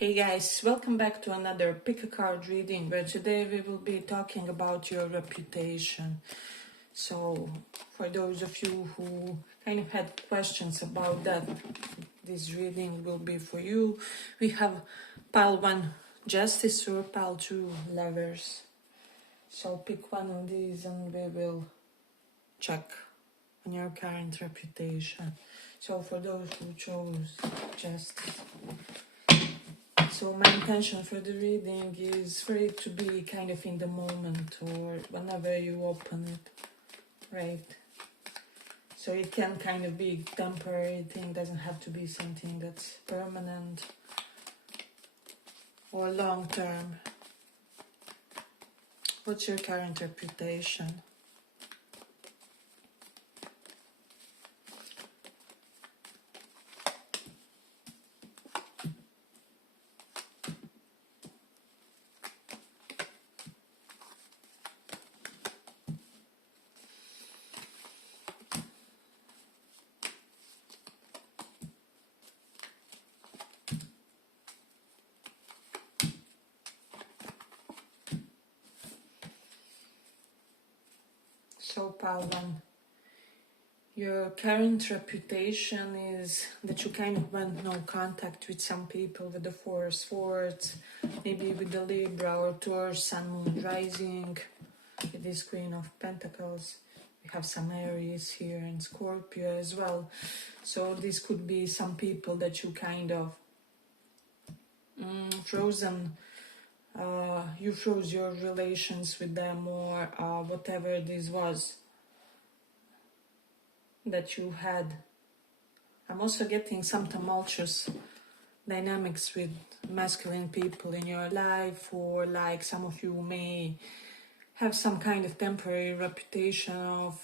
Hey guys, welcome back to another pick a card reading where today we will be talking about your reputation. So, for those of you who kind of had questions about that, this reading will be for you. We have pile 1 Justice or pile 2 Lovers. So pick one of these and we will check on your current reputation. So for those who chose Justice. So my intention for the reading is for it to be kind of in the moment or whenever you open it, right? So it can kind of be a temporary thing, doesn't have to be something that's permanent or long term. What's your current reputation? So pile 1. Your current reputation is that you kind of went no contact with some people, with the Four of Swords, maybe with the Libra or Taurus, Sun, Moon, Rising, with this Queen of Pentacles. We have some Aries here and Scorpio as well. So this could be some people that you kind of frozen. You froze your relations with them or whatever this was that you had. I'm also getting some tumultuous dynamics with masculine people in your life, or like some of you may have some kind of temporary reputation of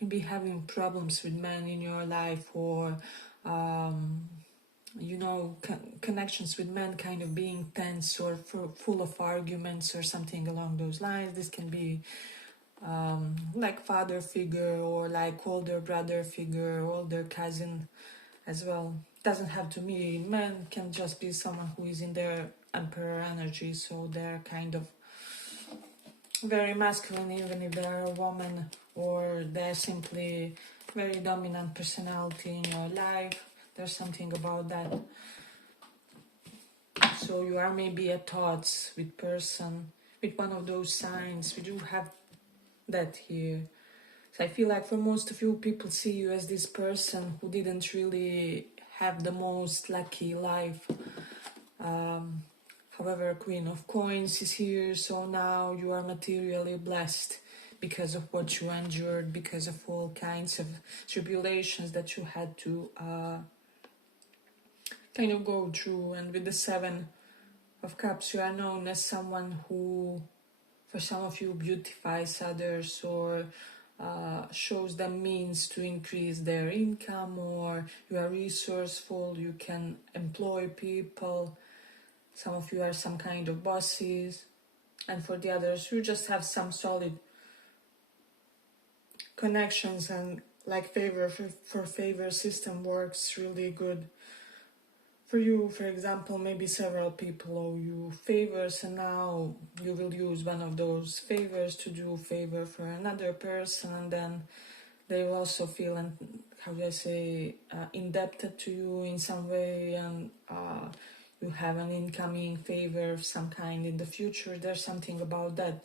maybe having problems with men in your life, or connections with men kind of being tense or full of arguments or something along those lines. This can be like father figure or like older brother figure, older cousin as well. Doesn't have to be men, can just be someone who is in their emperor energy, so they're kind of very masculine even if they're a woman, or they're simply very dominant personality in your life. There's something about that. So you are maybe at odds with person, with one of those signs. We do have that here. So I feel like for most of you, people see you as this person who didn't really have the most lucky life. However, Queen of Coins is here, so now you are materially blessed because of what you endured, because of all kinds of tribulations that you had to kind of go through. And with the Seven of Cups, you are known as someone who, for some of you, beautifies others or shows them means to increase their income, or you are resourceful, you can employ people. Some of you are some kind of bosses, and for the others, you just have some solid connections, and like favor for favor system works really good. For you, for example, maybe several people owe you favors, and now you will use one of those favors to do a favor for another person, and then they will also feel, indebted to you in some way, and you have an incoming favor of some kind in the future. There's something about that.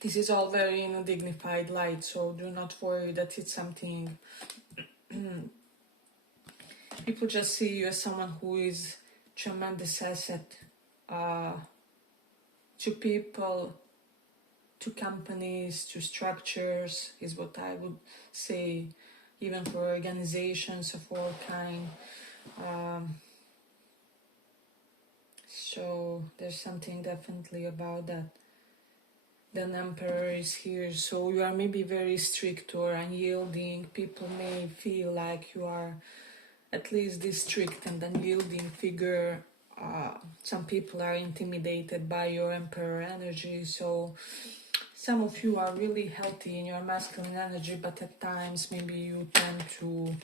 This is all very in a dignified light, so do not worry that it's something... People just see you as someone who is tremendous asset to people, to companies, to structures, is what I would say, even for organizations of all kind. So there's something definitely about that. Then Emperor is here, so you are maybe very strict or unyielding. People may feel like you are at least this strict and unyielding figure. Some people are intimidated by your emperor energy, so some of you are really healthy in your masculine energy, but at times maybe you tend to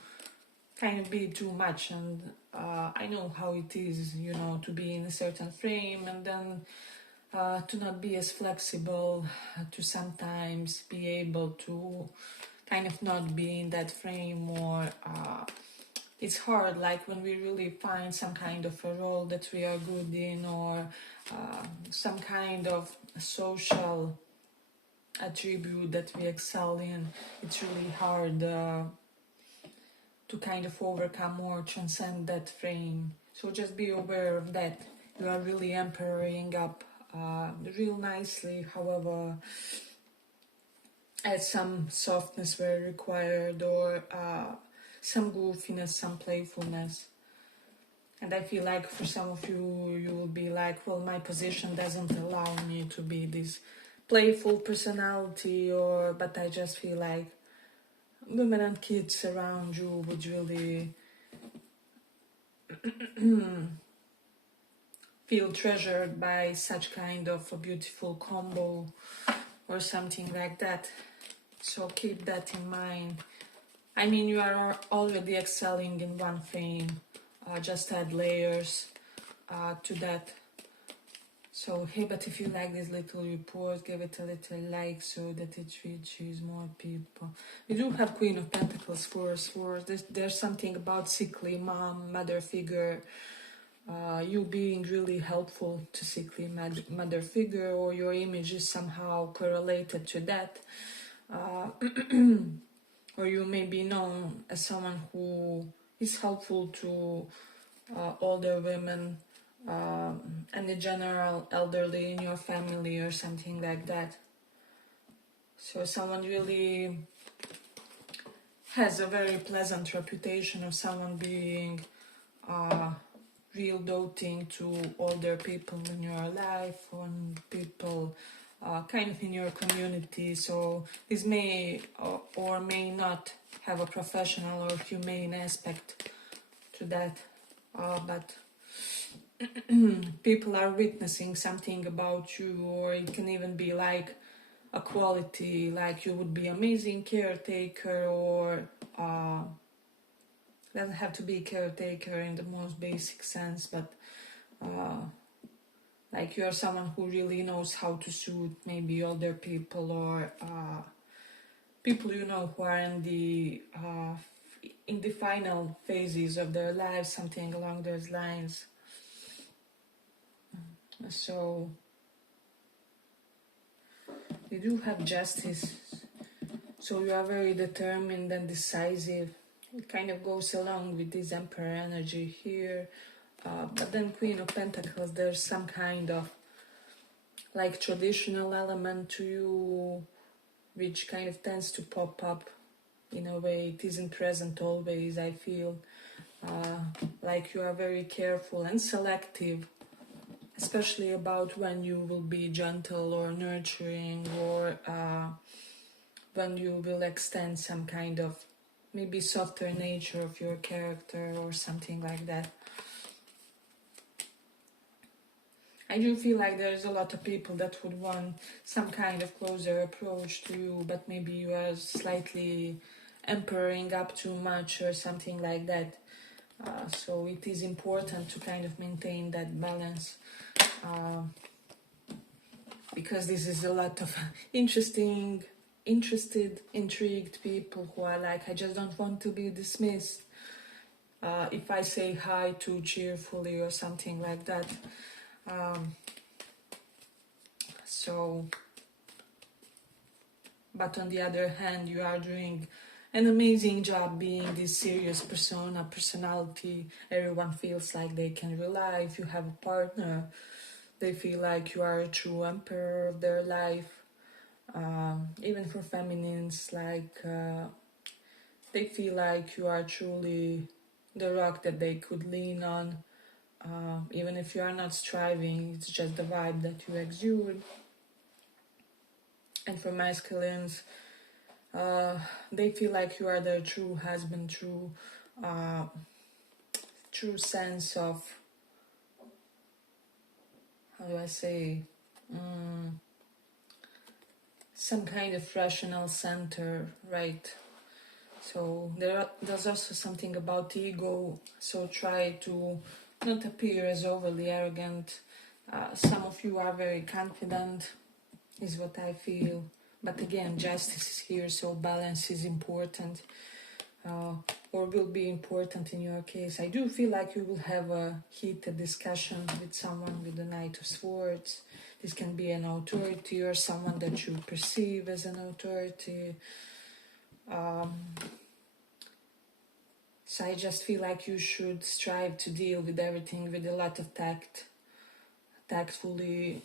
kind of be too much. And I know how it is, you know, to be in a certain frame and then to not be as flexible, to sometimes be able to kind of not be in that frame, or it's hard, like when we really find some kind of a role that we are good in, or some kind of social attribute that we excel in. It's really hard to kind of overcome or transcend that frame. So just be aware of that. You are really empowering up real nicely, however, add some softness where required, or some goofiness, some playfulness. And I feel like for some of you, you will be like, well, my position doesn't allow me to be this playful personality, or but I just feel like women and kids around you would really feel treasured by such kind of a beautiful combo or something like that. So keep that in mind. I mean, you are already excelling in one frame. Just add layers to that. So, hey, but if you like this little report, give it a little like so that it reaches more people. We do have Queen of Pentacles, Force. There's something about sickly mom, mother figure. You being really helpful to sickly mother figure, or your image is somehow correlated to that. Or you may be known as someone who is helpful to older women and the general elderly in your family, or something like that. So someone really has a very pleasant reputation of someone being real doting to older people in your life, and people kind of in your community. So this may or may not have a professional or humane aspect to that, but people are witnessing something about you, or it can even be like a quality, like you would be amazing caretaker, or doesn't have to be caretaker in the most basic sense, but like you're someone who really knows how to soothe maybe older people, or people you know who are in the final phases of their lives, something along those lines. So you do have Justice, so you are very determined and decisive. It kind of goes along with this Emperor energy here. But then Queen of Pentacles, there's some kind of like traditional element to you, which kind of tends to pop up in a way. It isn't present always, I feel. Like you are very careful and selective, especially about when you will be gentle or nurturing, or when you will extend some kind of maybe softer nature of your character, or something like that. I do feel like there's a lot of people that would want some kind of closer approach to you, but maybe you are slightly empowering up too much, or something like that. So it is important to kind of maintain that balance, because this is a lot of intrigued people who are like, I just don't want to be dismissed if I say hi too cheerfully, or something like that. So, but on the other hand, you are doing an amazing job being this serious personality. Everyone feels like they can rely. If you have a partner, they feel like you are a true emperor of their life. Even for feminines, like they feel like you are truly the rock that they could lean on. Even if you are not striving, it's just the vibe that you exude. And for masculines, they feel like you are their true husband, true sense of, how do I say, some kind of rational center, right? So there's also something about ego, so try to not appear as overly arrogant. Some of you are very confident, is what I feel. But again, justice is here, so balance is important, or will be important in your case. I do feel like you will have a heated discussion with someone with the Knight of Swords. This can be an authority or someone that you perceive as an authority. So I just feel like you should strive to deal with everything with a lot of tactfully,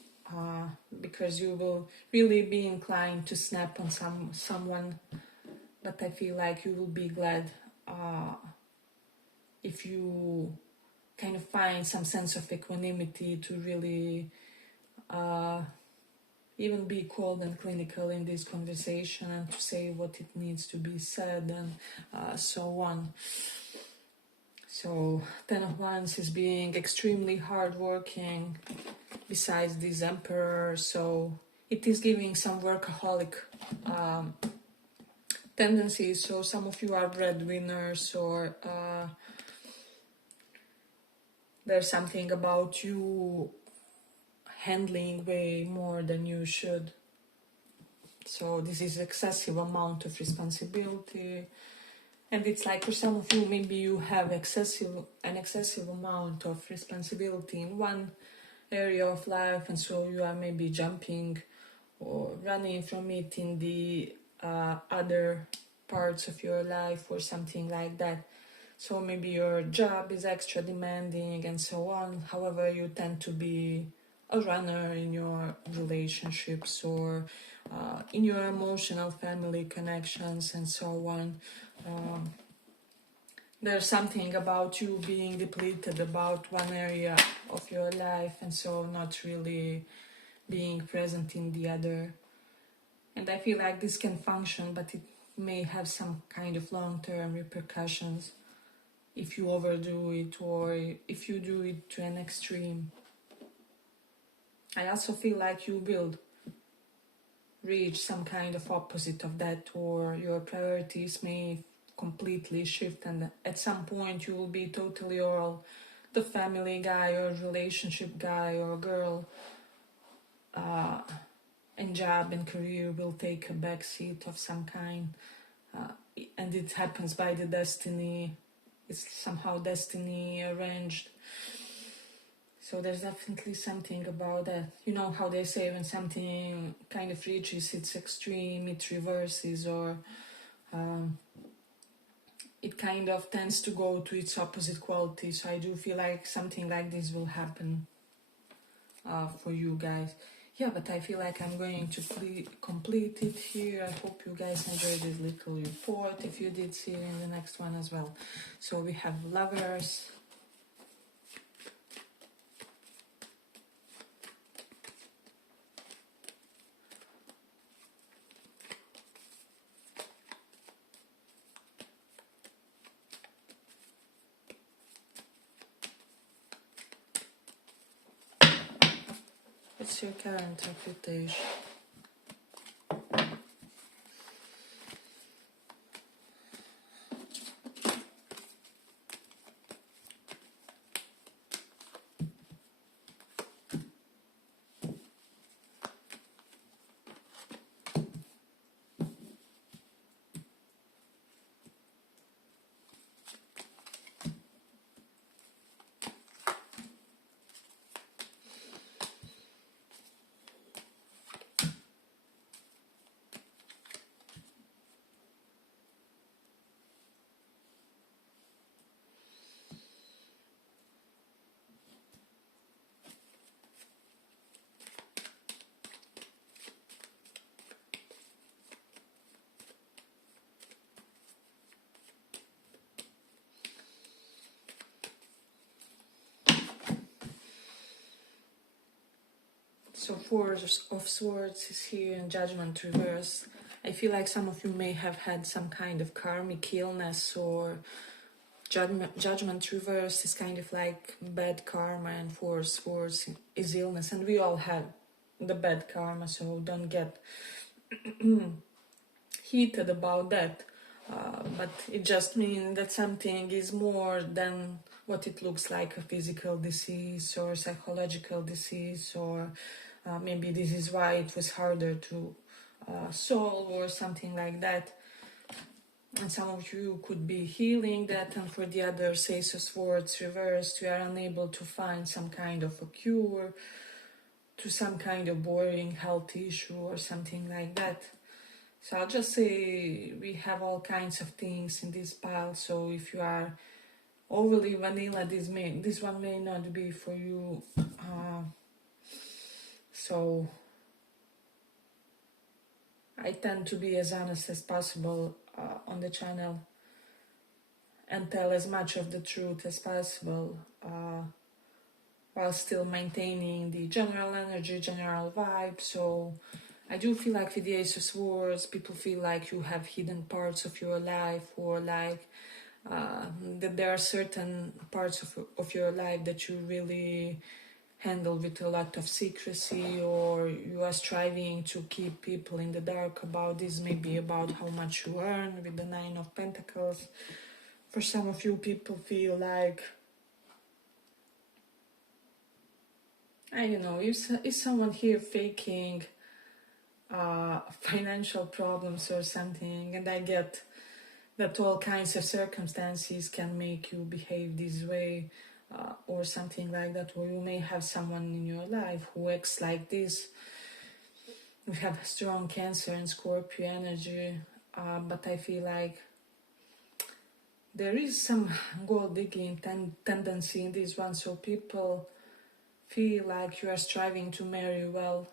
because you will really be inclined to snap on someone, but I feel like you will be glad if you kind of find some sense of equanimity to really even be cold and clinical in this conversation and to say what it needs to be said, and so on. So 10 of Wands is being extremely hardworking besides this Emperor, so it is giving some workaholic tendencies. So some of you are breadwinners, or there's something about you handling way more than you should. So this is excessive amount of responsibility. And it's like for some of you, maybe you have an excessive amount of responsibility in one area of life, and so you are maybe jumping or running from it in the other parts of your life or something like that. So maybe your job is extra demanding and so on. However, you tend to be a runner in your relationships or in your emotional family connections and so on. There's something about you being depleted about one area of your life, and so not really being present in the other. And I feel like this can function, but it may have some kind of long-term repercussions if you overdo it or if you do it to an extreme. I also feel like you will reach some kind of opposite of that, or your priorities may completely shift, and at some point you will be totally all the family guy or relationship guy or girl, and job and career will take a back seat of some kind, and it happens by the destiny. It's somehow destiny arranged. So there's definitely something about that. You know how they say when something kind of reaches its extreme, it reverses, or it kind of tends to go to its opposite quality. So I do feel like something like this will happen for you guys. Yeah, but I feel like I'm going to complete it here. I hope you guys enjoyed this little report. If you did, see you in the next one as well. So we have Lovers, what's your current reputation? So Four of Swords is here in Judgment reverse. I feel like some of you may have had some kind of karmic illness, or judgment reverse is kind of like bad karma, and Four of Swords is illness, and we all have the bad karma, so don't get heated about that. but it just means that something is more than what it looks like, a physical disease or psychological disease, or maybe this is why it was harder to solve or something like that. And some of you could be healing that, and for the others, Ace of Swords reversed, we are unable to find some kind of a cure to some kind of boring health issue or something like that. So I'll just say we have all kinds of things in this pile, so if you are overly vanilla, this one may not be for you. So I tend to be as honest as possible on the channel and tell as much of the truth as possible, while still maintaining the general energy, general vibe. So I do feel like with the Ace of Swords, people feel like you have hidden parts of your life, or like that there are certain parts of your life that you really handle with a lot of secrecy, or you are striving to keep people in the dark about this, maybe about how much you earn with the Nine of Pentacles. For some of you, people feel like, I don't know, is someone here faking financial problems or something? And I get that all kinds of circumstances can make you behave this way, or something like that, or you may have someone in your life who acts like this. We have strong Cancer and Scorpio energy, but I feel like there is some gold digging tendency in this one, so people feel like you are striving to marry well,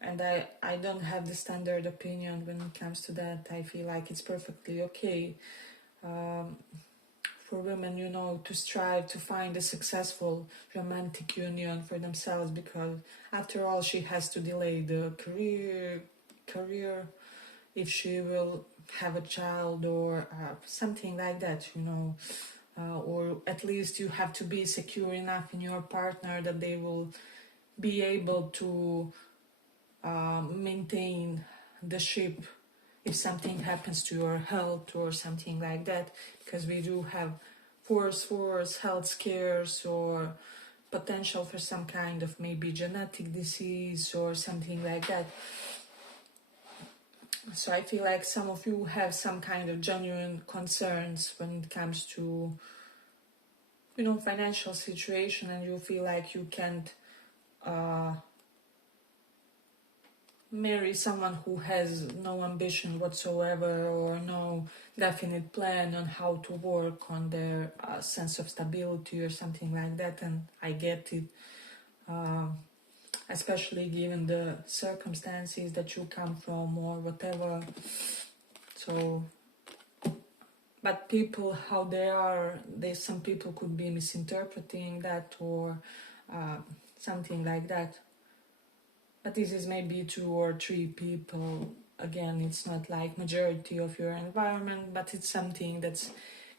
and I don't have the standard opinion when it comes to that. I feel like it's perfectly okay for women, you know, to strive to find a successful romantic union for themselves, because after all, she has to delay the career if she will have a child, or something like that, you know, or at least you have to be secure enough in your partner that they will be able to maintain the ship if something happens to your health or something like that, because we do have force health scares, or potential for some kind of maybe genetic disease or something like that. So I feel like some of you have some kind of genuine concerns when it comes to, you know, financial situation, and you feel like you can't marry someone who has no ambition whatsoever, or no definite plan on how to work on their sense of stability or something like that. And I get it, especially given the circumstances that you come from or whatever. So, but people, how they are, some people could be misinterpreting that, or something like that. But this is maybe 2 or 3 people. Again, it's not like majority of your environment, but it's something that's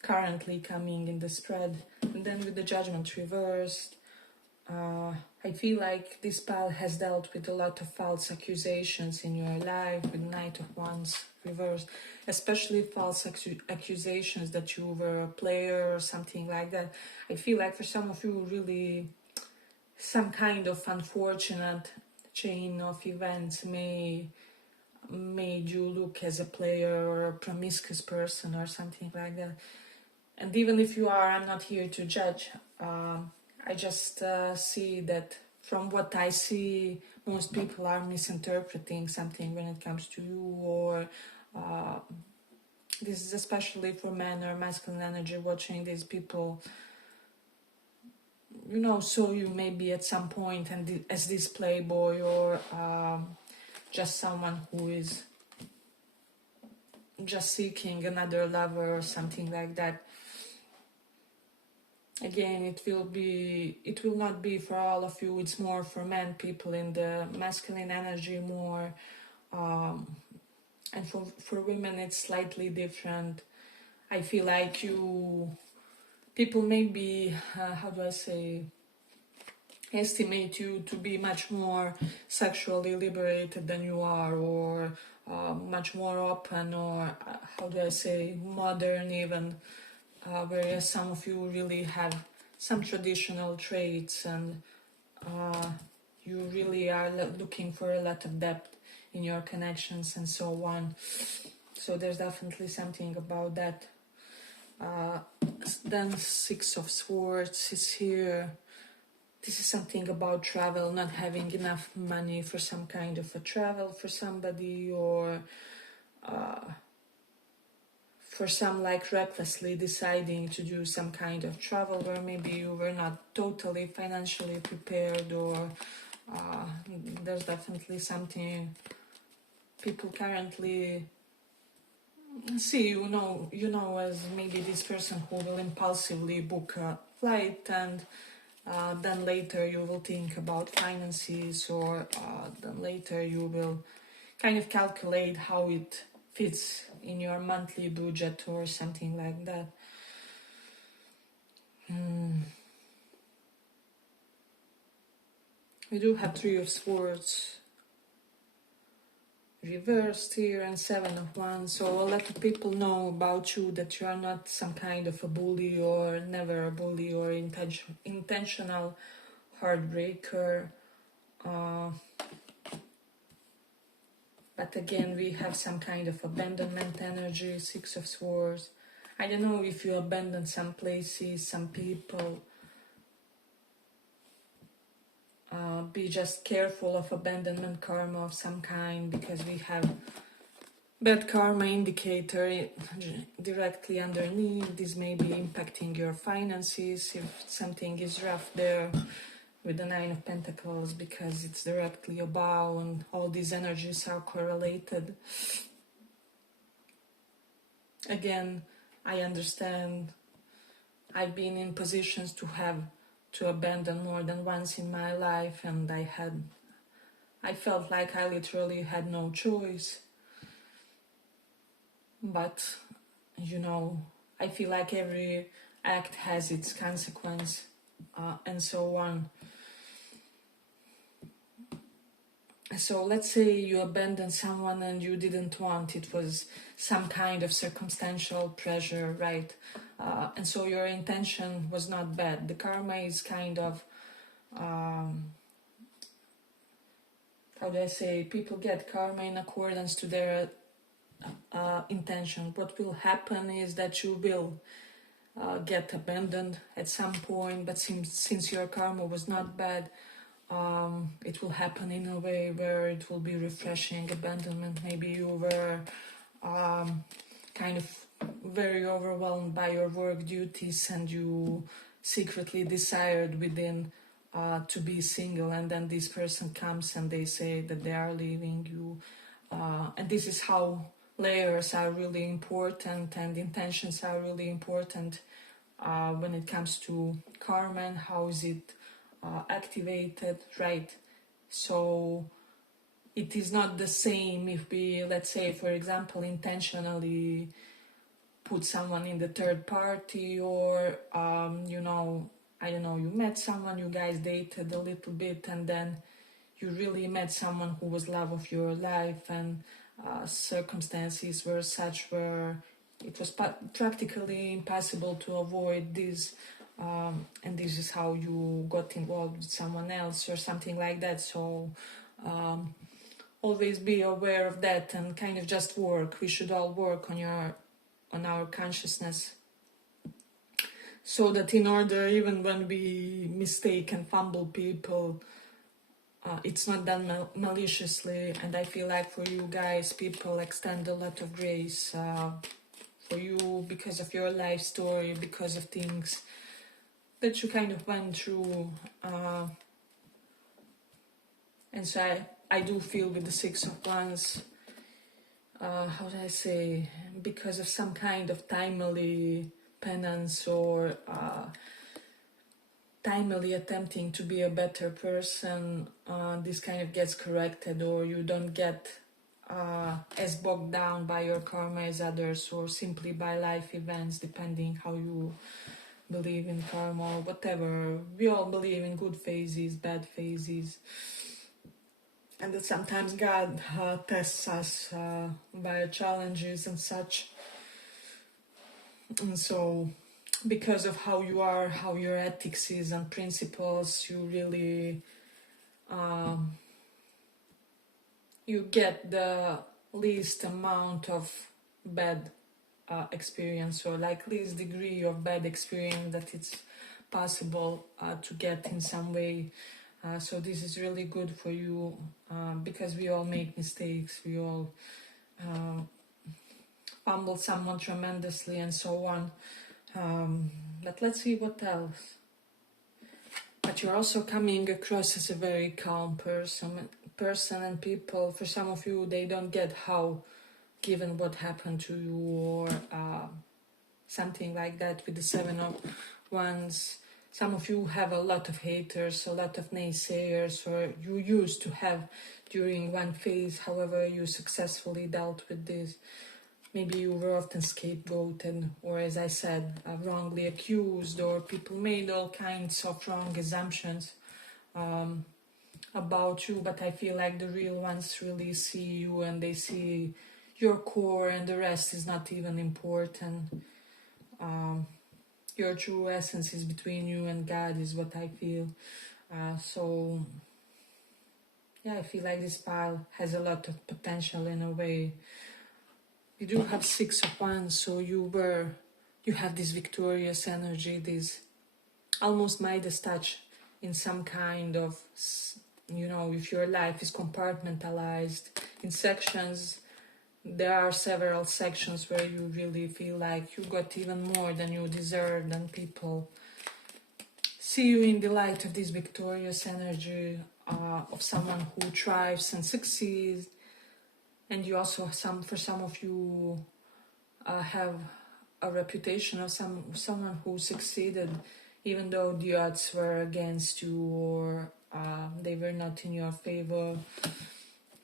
currently coming in the spread. And then with the Judgment reversed, I feel like this pile has dealt with a lot of false accusations in your life, with Knight of Wands reversed, especially false accusations that you were a player or something like that. I feel like for some of you, really some kind of unfortunate chain of events made you look as a player or a promiscuous person or something like that. And even if you are, I'm not here to judge. I just see that from what I see, most people are misinterpreting something when it comes to you, or this is especially for men or masculine energy watching these people, you know, so you maybe at some point and as this playboy, or just someone who is just seeking another lover or something like that. Again, it will not be for all of you. It's more for men, people in the masculine energy more, and for women it's slightly different. I feel like people maybe, how do I say, estimate you to be much more sexually liberated than you are, or much more open, or how do I say, modern even, whereas some of you really have some traditional traits, and you really are looking for a lot of depth in your connections and so on. So there's definitely something about that. Then Six of Swords is here. This is something about travel, not having enough money for some kind of a travel for somebody, or for some, like, recklessly deciding to do some kind of travel where maybe you were not totally financially prepared, or there's definitely something people currently see, you know, as maybe this person who will impulsively book a flight, and then later you will think about finances, or then later you will kind of calculate how it fits in your monthly budget or something like that. We do have Three of Swords reversed here, and Seven of Wands. So a lot of people know about you that you are not some kind of a bully, or never a bully, or intentional heartbreaker. But again, we have some kind of abandonment energy, Six of Swords. I don't know if you abandon some places, some people. Be just careful of abandonment karma of some kind, because we have bad karma indicator directly underneath. This may be impacting your finances if something is rough there with the Nine of Pentacles, because it's directly above and all these energies are correlated. Again, I understand. I've been in positions to have to abandon more than once in my life, and I felt like I literally had no choice. But, you know, I feel like every act has its consequence, and so on. So let's say you abandoned someone and you didn't want, it was some kind of circumstantial pressure, right? And so your intention was not bad. The karma is kind of, how do I say, people get karma in accordance to their intention. What will happen is that you will get abandoned at some point, but since your karma was not bad, it will happen in a way where it will be refreshing abandonment. Maybe you were kind of very overwhelmed by your work duties, and you secretly desired within to be single, and then this person comes and they say that they are leaving you, and this is how layers are really important, and intentions are really important when it comes to karma, and how is it activated, right? So it is not the same if we, let's say, for example, intentionally put someone in the third party, or you know, I don't know, you met someone, you guys dated a little bit, and then you really met someone who was love of your life, and circumstances were such where it was practically impossible to avoid this, and this is how you got involved with someone else or something like that. So always be aware of that, and kind of just work. We should all work on our consciousness, so that in order, even when we mistake and fumble people, it's not done maliciously. And I feel like for you guys, people extend a lot of grace for you because of your life story, because of things that you kind of went through. And so I do feel with the Six of Wands, how do I say, because of some kind of timely penance, or timely attempting to be a better person, this kind of gets corrected, or you don't get as bogged down by your karma as others, or simply by life events, depending how you believe in karma or whatever. We all believe in good phases, bad phases, and that sometimes God tests us via challenges and such. And so, because of how you are, how your ethics is and principles, you really you get the least amount of bad experience, or like least degree of bad experience that it's possible to get in some way. So this is really good for you, because we all make mistakes, we all fumble someone tremendously and so on. But let's see what else. But you're also coming across as a very calm person, and people, for some of you, they don't get how, given what happened to you, or something like that with the Seven of Wands. Some of you have a lot of haters, a lot of naysayers, or you used to have during one phase. However, you successfully dealt with this. Maybe you were often scapegoated, or as I said, wrongly accused, or people made all kinds of wrong assumptions about you. But I feel like the real ones really see you, and they see your core, and the rest is not even important. Your true essence is between you and God, is what I feel. So yeah, I feel like this pile has a lot of potential in a way. You do have Six of Wands, so you have this victorious energy, this almost Midas touch in some kind of, if your life is compartmentalized in sections, there are several sections where you really feel like you got even more than you deserved, and people see you in the light of this victorious energy of someone who thrives and succeeds. And you also, for some of you, have a reputation of someone who succeeded, even though the odds were against you, or they were not in your favor.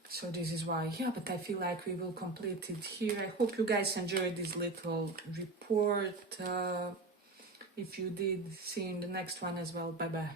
So this is why, but I feel like we will complete it here. I hope you guys enjoyed this little report. If you did, see you in the next one as well. Bye bye.